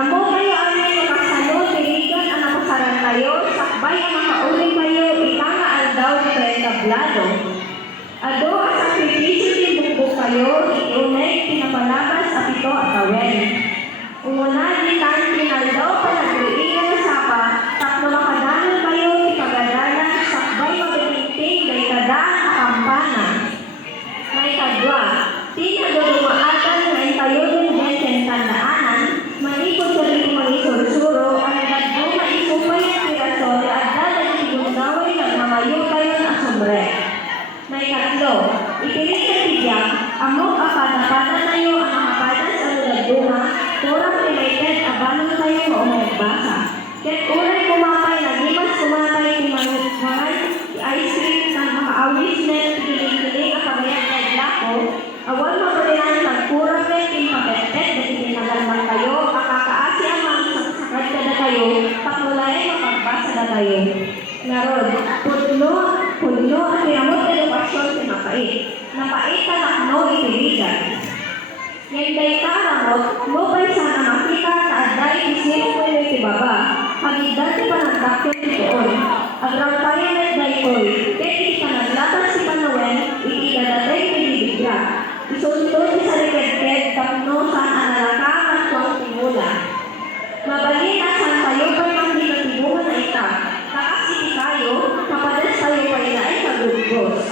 Amo kayo ang makasalo, piligan ang nakasaran kayo, sakbay ang makauli kayo, itanga aldaw ni kayo tablado. Ado ang sakripisyo ni bukbuk kayo, iunay, pinapalabas at ito at gawin. Umuna ni tan pinaldaw, panagriingan na sapa, takno makadanan kayo, ipagadanan, sakbay magatinting, gay kadaan ang kampana. May kadwa, tinadudumaatan na tayo din din tandaanan, manikot sa rin manisursuro, ang nagdo maisupay ang pirasol at dadan sigundaway ng mamayo kayo na sombre. May katlo, ipilit sa tiyak, amok apadapadan na iyo ang nakapadas ang nagduma, kurang related abanon kayo maumagbasa. Ket uray kumapay na limas kumapay ni mangunahan, ice cream ng makaawis na kiling-kiling ang pagayan na lako, awal mabalihan ng kurang reting papetet na itinagalan kayo, kakakaasi ang mga saksakat na kayo, pakulayan mapagbasa na kayo. Narod, puno ang pinamot edukasyon si mapait. Napait ka nakno ipiligan. Ngayon day karamot, mobay sana makita na aday isip ko yung tibaba. Hagigdan si panagdakil doon. Agraw tayo na daykoy. Kaya ikanaglatas si Panawen, ikidadatay pinibigla. Isuntod sa liked-ked, tapno saan analaka at tuwang timula. Mabalin at saan tayo pa'y manghilatibuhan na ita. Kakasiti tayo, kapadas tayo pa'y naay kagugos.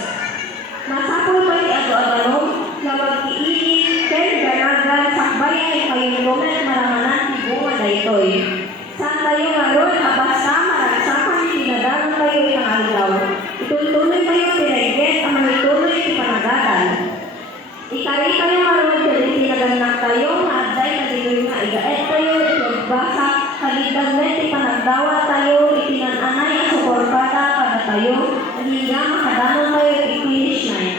Masapol pa'y ado-adalong, lawag iinit, kay ganagan, sakbay ay kayong lumet maranganan tibungan na ito'y. Saan tayo ngayon, abasta, maragsakan, pinadalang kayo ng algaw. Itutuloy kayo pinaiget, ang manituloy ipanagadan. Ikari kayo ngayon, dahil pinaganak kayo, maaday na diloy na igaet kayo, itugbasa, halitan met, ipanagdawa tayo, itinananay ang suportada para tayo, hingga makadanon kayo, i-finish na yan.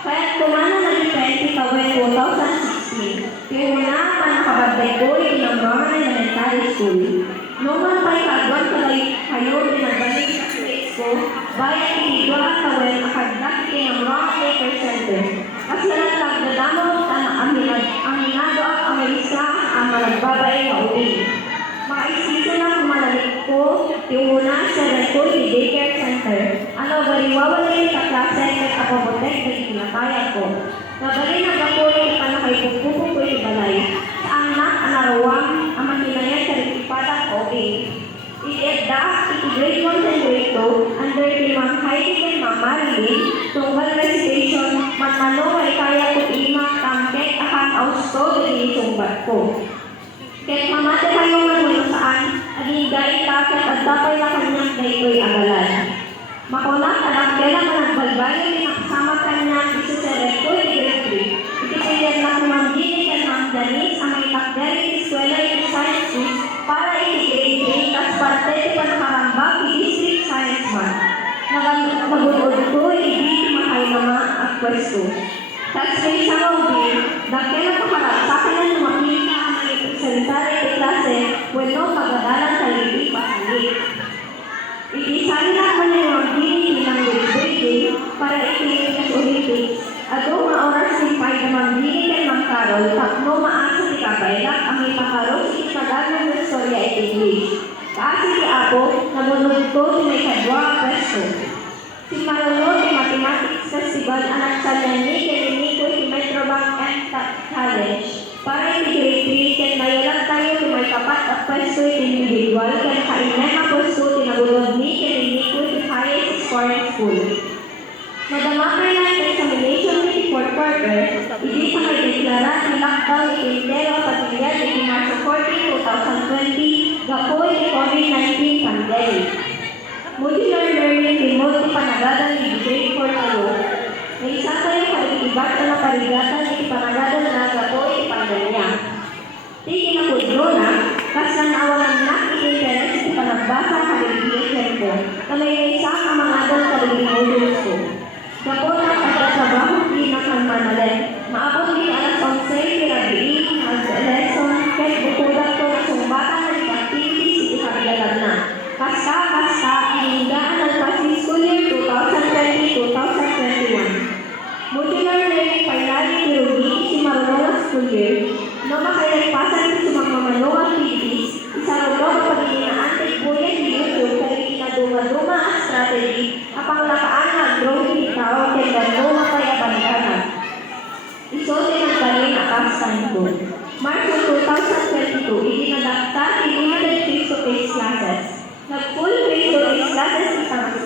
Kaya't kumana na ni 2016, piuna pa nakabagday ko, itinambangan na elementary school. Noman pa'y kagwan kayo, pinagbalig sa grade ko, bayan itigwa at kawin, akadnak itinambangan sa care center. Kasi nagdadamot ang minado at ang malisa ang malagbabay na uli. Makaisisa na kumalalik ko, piuna sa record ni daycare center. Ano, baliwawalay sa klase at apabotek na itinataya ko. Nabali na ako yung panakay pupupong ko yung balay. Sa anak, anarawang, ang makinayat sa rikipada ko, i-edda, iti-grade 1 and grade 2, under the Ma'am Heidi and Ma'am Marilyn, tunggal recitation, manmanong ay kaya ko ima, tamkek, akan austo, dali sumbat ko. Kahit mamate kayo nga mula saan, agigay kakit at dapat na kanyang daytoy agalan. Makulat at ang kailan na nagbalbayo ni nakasama kanya isa sa record grade 3. Itipilyan na kumamdini ka ng Janice ang may takdari ng eskwela yung sciences para iti-grade 3 tas parte di pa nakarambak i-district science 1. Nagulod ko, hindi mahay naman at pwesto. Tas may isang dahil na paharap sa akin na lumakita ang may salitari at klase, bueno, magadalan sa libi pasalik. Iisari na ako na yung magdini ng grade para ikilig ng Olympics. Ato nga oras ni Pai na magdini kay Mang Carol, takno maasa ni Kabaylak ang may pakaros ipadagan ng storya at English. Kaasi ni Apo, nabunod ko si may kadwa presto. Si Marolo ni Mathematics Festival ang nagsalani kay Niko si Metrobank and College. Para i-grade 3, kaya nayalang tayo kung may kapat at pwesto individual, kaya kainay na pwesto tinagulod ni kaya Niko si highest scoring school. Madama kayo ng examination ni fourth quarter, hindi pa kayo deklara ni lockdown ni Quintero Patilya ni March 14, 2020, gapoy ni COVID-19 pandemic. Modular learning remote ni panagadan ni grade 4 kayo. May isa kayo kaligibat na naparigatan ni panagadan na gapoy ni pandemya. Tiki na kudro na, kas na nawalan na i-interest si panagbasa kaligitan ko, na may isa ang mga adal kaligitan ko. Gapoy na pagkatrabaho di na kang manalit. Maabot din alas 11, pirabiin, lesson, kahit bukulat ko na sumbatan na activities ipaglalag na. Kasta, hinggaan ng pasi school year 2020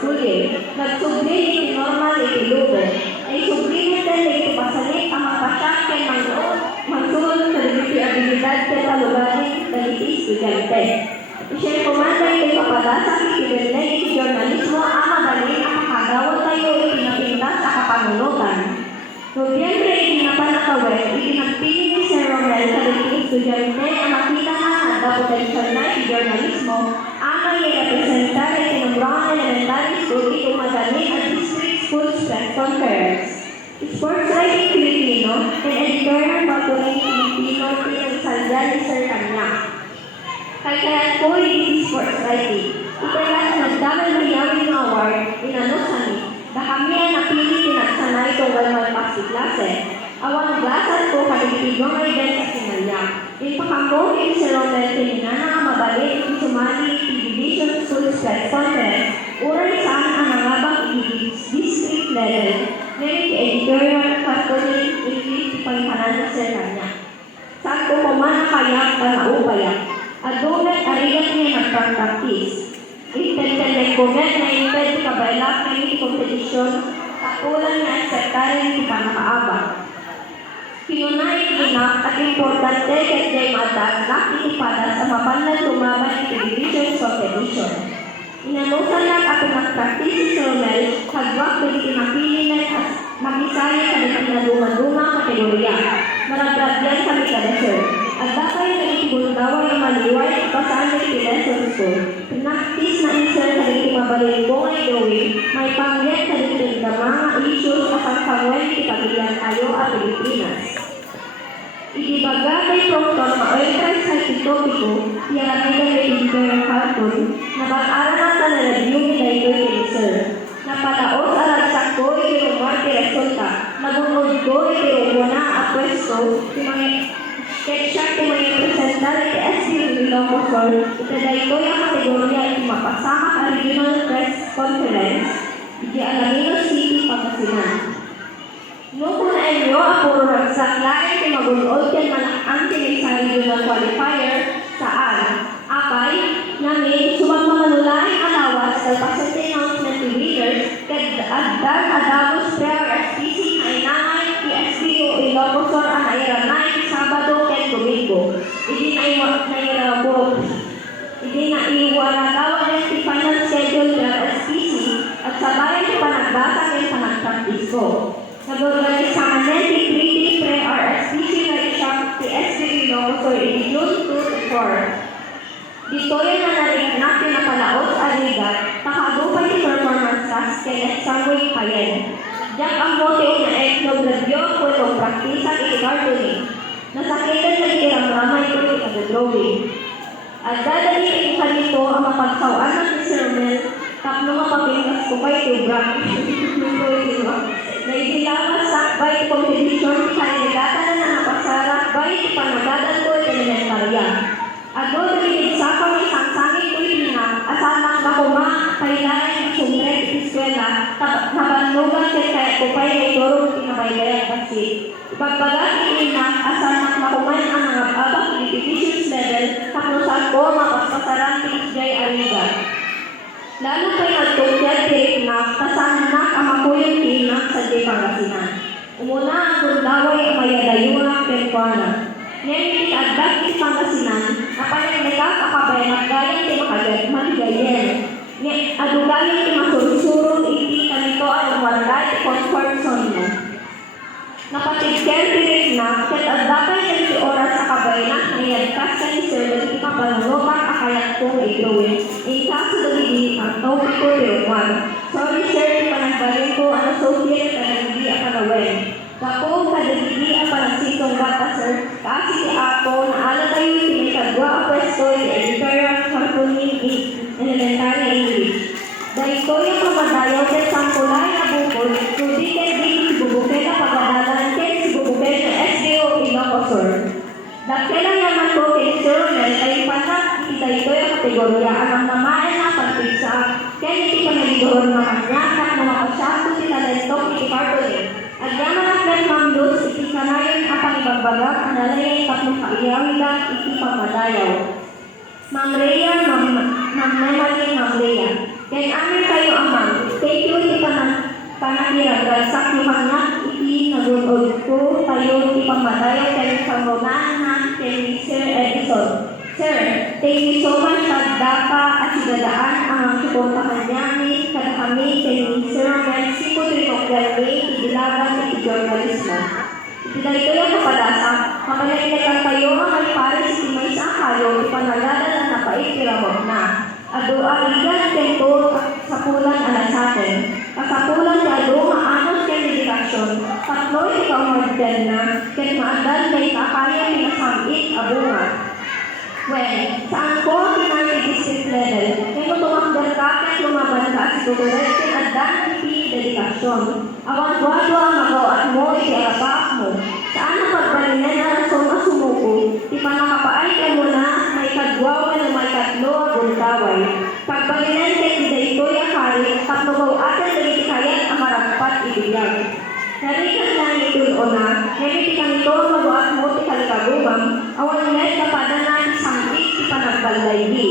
school year. Nagsubli iti normal iti lubo. Ay subli nito iti pasalit ang magpasyak kay magsulod sa iti abilidad kay taluganin ng iti estudyante. Isiya'y kumanda iti kapadasan iti berde iti journalismo ang magaling ang makagawad tayo iti napintas sa kapangunutan. Nobyembre iti napanakawin, iti nagpili ni Sir Romel sa iti estudyante ang makita na ang potential na iti journalismo ang i-representar iti Namroan Elementary School iti magaling at District Schools Press Conference. Sports Writing Filipino and Editorial Papulay Filipino pinagsalya ni Sir Kanya. Kaya po iti sports writing. Italas nagdamay mayawin ng award, inanusan ni. Kami ay napili tinagsanay tunggal malpas si klase. Awang glasan ko kaligtigong ay din sa sinalya. Ipakamo in si Romel Tinina na mabalik in sumali Division Schools Press Conference. Uray saan ang nangabang district level. Ngayon editorial cartooning English panghanan na sa kanya. Saan ko kumana kayak na naupayak. Adulat arigat niya nagpang-practice. Intended comment na intended kabailak na iti kompetisyon sa kulang na sektarin iti panakaabang. Pinunay inak at importante kay Jay Matag na itipada sa mapanlan tumaban iti division competition. Inanusan lang at nag-practice si Romel hagwak na iti napili na makisaya sa iti nadunga-dunga kategorya. Maragradyan sa mikadasyon. At dapat na itibundawa ng maliway pasaan ng lesson ko. Pinaktis na insert sa iti mabalingkong ay gawin, may pangyan sa iti na mga issues at pagkawin iti pagilian tayo at Pilipinas. Idibaga kay Proctor ma-oiltry sa itopiko, iyaranay ng editorial cartoon, na pag-aralan na na-review nila ito sir. Napalaos alagsak ko iti rumar ti resulta, nabunod ko iti rumuna at pwesto, ti mga ketchup ti mga presentar iti SB Ilocosor, itaday ko yung kategorya iti mapasama original press conference, iti Alaminos City, Pangasinan. No kung na inyo, apuro nagsakla iti magunod yan ang tinisayo ng qualifier saan? Apay, namin, sumagmamanulaing alawas sa pasente announcement to readers kad agdan adamos prayer SPC na inangay ti SBO Ilocosor ang nairanay Sabado ken Domingo. Hindi na iwaragawa ng ti final schedule ng SPC at sabay ti panagbasa ng panagpractice ko. Nag-organisa man ti 3D prayer SPC workshop ti SBO Ilocosor in June 2 to 4. Dito yung narinig natin na palaos aligat, nakagupay yung performance task kaya sangway kayen. Diyak ang motiw na ethnograbyo ko itong praktisa iti-cartooning. Nasakitan na iramramay ko iti-drawing. At dadali ito nito ang mapagsawan ng si Romel, tapno mapapintas ko pa iti-brag. Naidilawas sa by competition, kanilagatan na napasarap by panagadan ko iti-elementarya. Ado dili sa kami sangsangit Pilipinas asamak na kuma kailangan sumrek eskwela nabanlugan kay kupay ay turong pinabaylayan kasi pagbagat ina asamak na kumain ang mga abak ni divisions level taknusan ko mapasasaran ti Jay Ariga. Lalo kay nagtukyat direct na kasanak ang makuyong tinak sa Jay Pangasinan. Umuna ang kundaway ang mayadayunang Peruana. Ngayon agdag iti Pangasinan, napanaglagang akabay na gayang ti maligayen. Adugayan ti masurusurong iti kanito ang wargay comfort zone mo. Napatigkel direct na, ket agdakay na iti oras akabay na, nayadkas ka ni Sir iti kapalunukan akayat kong igawin. Kaso dagidi ang tawag ko tiruan. Sorry sir, ti panagbalin ko ang associate na nagdi akalawin. Kapag kadagidi ang panagsitong bata sir, kasi ako naala tayo yung pinagkagwa ang pwesto yung editorial cartooning elementary English. Dahil ko yung kapadayaw kay Sampulay na bukod, kundi kay Ding Bubukay na pagdadalan kay si Bubukay na SBO Ilocosor. Dagkelang naman ko kay Sir Romel ay pasak itay ko yung kategorya ang namayan na pagpigsa kaya hindi pa nagigor na kanya at namakasyado si talentong iti-cartooning. At yaman ang friend Ma'am Luz, iti kanayon ang pangibagbagak ang nalayay tatlong kaiyawila iti pagmadayaw. Ma'am Rhea, Ma'am Melanie, Ma'am Rhea. Ken amin kayo amang, thank you ti panahiragan sa kanya iti nagulod ko tayo ti pamadayo ken pangunahan ken Sir Edison. Sir, thank you so much sa dapa at sigadaan ang suportahan niya ni kada kami kay Sir Mexico Tricoquial Way, Idilagan at Journalismo. Ito yung kapadasa, makalailagan kayo ang may pares si may isang kayo, ipanalala na napait kiramot na. Ado aligan kento sapulan alas atin. Kasapulan ni ado maanos kay dedikasyon. Tatlo ikaw magdan na, kay maandan kay kakaya pinasamit abunga. Well, saan ko kinali district level, kay matumagdal ka kay lumaban ka at tutuloy kay adan iti dedikasyon. Awan gwadwa magawaat mo iti alapak mo. Saan ang pagbalinan na rason na sumuko, di pa nakapaay ka mo na may kadwaw na may katlo agultaway. Pagbalinan kay ito'y akari, tatlubaw atin dagiti kayat ang maragpat ibigyan. Narikan na ito na, nabitikan ito magawaat mo ti kalikagubang, awan nilay kapadanan sangkit ti panagballaydi.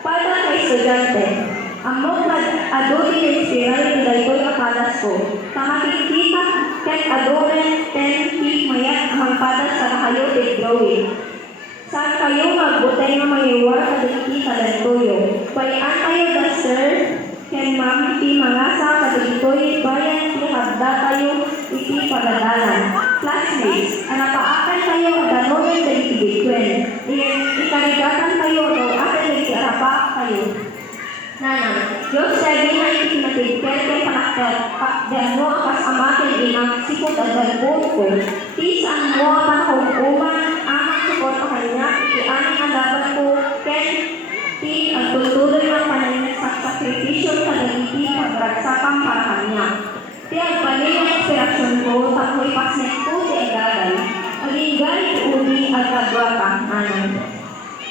Para kay estudyante, amok na adori na inspiral ito ito'y akalas ko. Tamakikita ket adoren ten hik mayat ang padas sa kayo ti drawing. Saan kayo magbutay na mayiwar sa dagiti kalantuyo. Bayaan kayo da sir, ken ma'am iti mga sa kadagitoy bayan ti habda kayo iti pagadalan. Classmates, anapaakan kayo adanoy dagiti bitwen. Ikarigatan kayo o atin dagiti arapak kayo. Nana, Diyos sabi na iti natigkel kay panakter, pakdano akas amatin inang sipot at dalbot ko. Tisang mo ang panahong-uman, amang sipot o kanya, iti aning ang dapat ko, ken ti ang tutuloy ng panayin sa sakripisyon sa dagiti pagragsakang para kanya. Ti ang panin ang inspirasyon ko, tapoy pasnek ko ti agaray. Aligay ti uli at kadwata, nanan.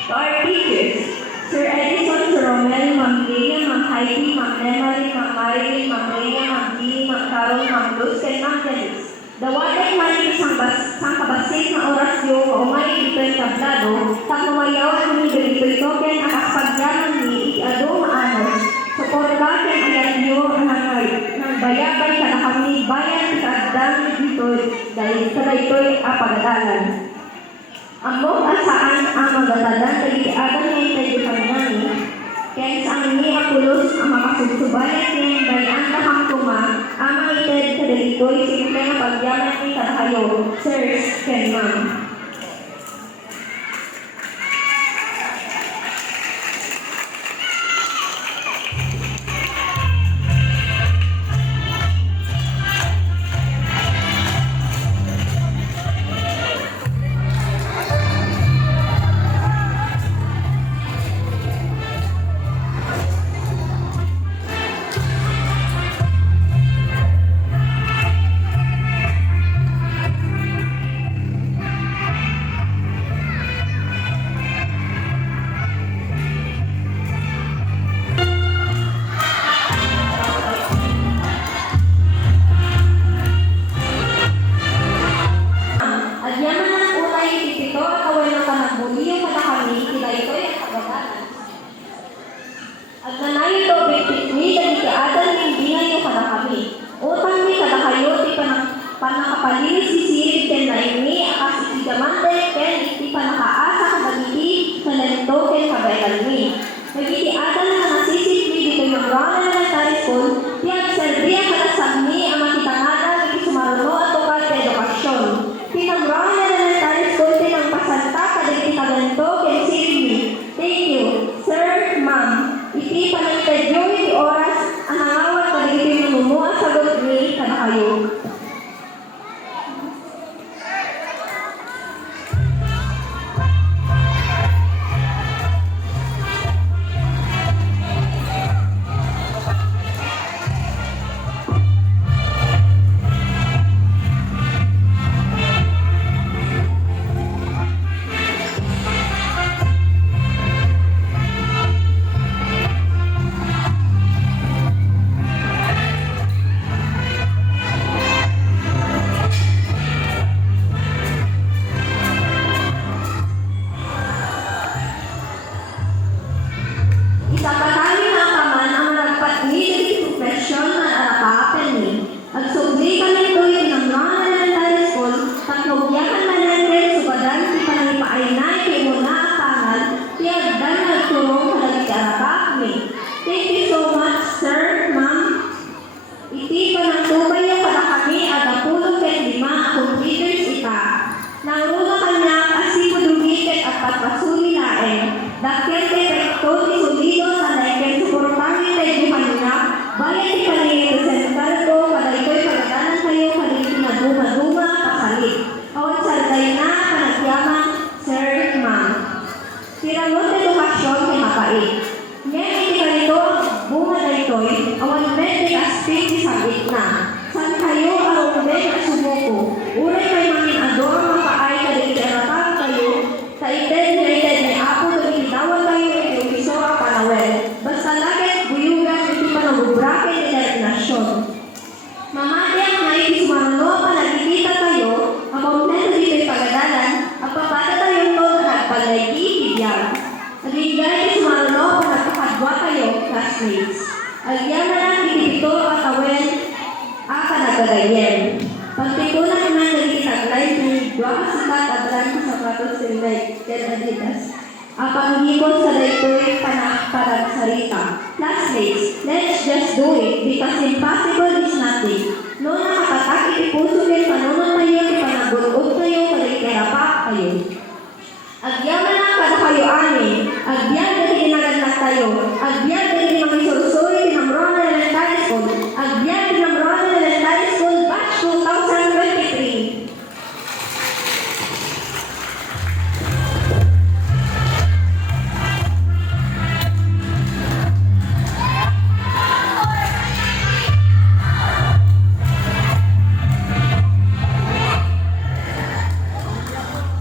To our teachers, Sir Edison, Sir Romel, Ma'am Lilian, Ma'am Heidi, Ma'am Emily, Ma'am Marilyn, Ma'am Rhea, Ma'am Dee, Ma'am Carol, Ma'am Luz, and Ma'am Janice. Dawatek man isang kabasik na orasyo o may ito'y tablado, takumayaw at humidolito'y token at akpagyaman ni iado maanos. Suportaken agad niyo ng bayabay ka na kami bayan sa agdang dito dahil sa ito'y apagadalan. Amok at saan ang magdatadan dahil agan niya itajuhan nani, kaya saan niya apulos ang makasusubayan niya bayan kahang tuma, ang mga itad sa dalito'y simple na pagyaman ni katahayo, sirs, ken ma'am. At nanayo to bitbitwi dahil kaatan hindi ngayon kada kami. Utang ni kada kayo ti panakapalinis sisirip ken naimi akas iti diamante ken iti panakaasa kadagiti talento ken kabayalmi. Nagiti atan na nasisipwi dito yung Ronald Elementary School ti agserbiya kada sami ang makitangada iti sumaruno at tukal ti edukasyon. Tinang Ronald Elementary School tinang pasanta kadagiti talento ken sirimi. Thank you, Sir, Ma'am. Iti panagtadyo iti oras ang nangawat kadagiti namumuha sa sagot ni kada kayo. kagagayen. Pagpikunan naman dari taglay ni dua kasikat adlan sa sapatos silay ken Adidas. Ang panghibot sa daytoy panakparang sarita. Classmates, let's just do it because impossible is nothing. No nakapatak iti puso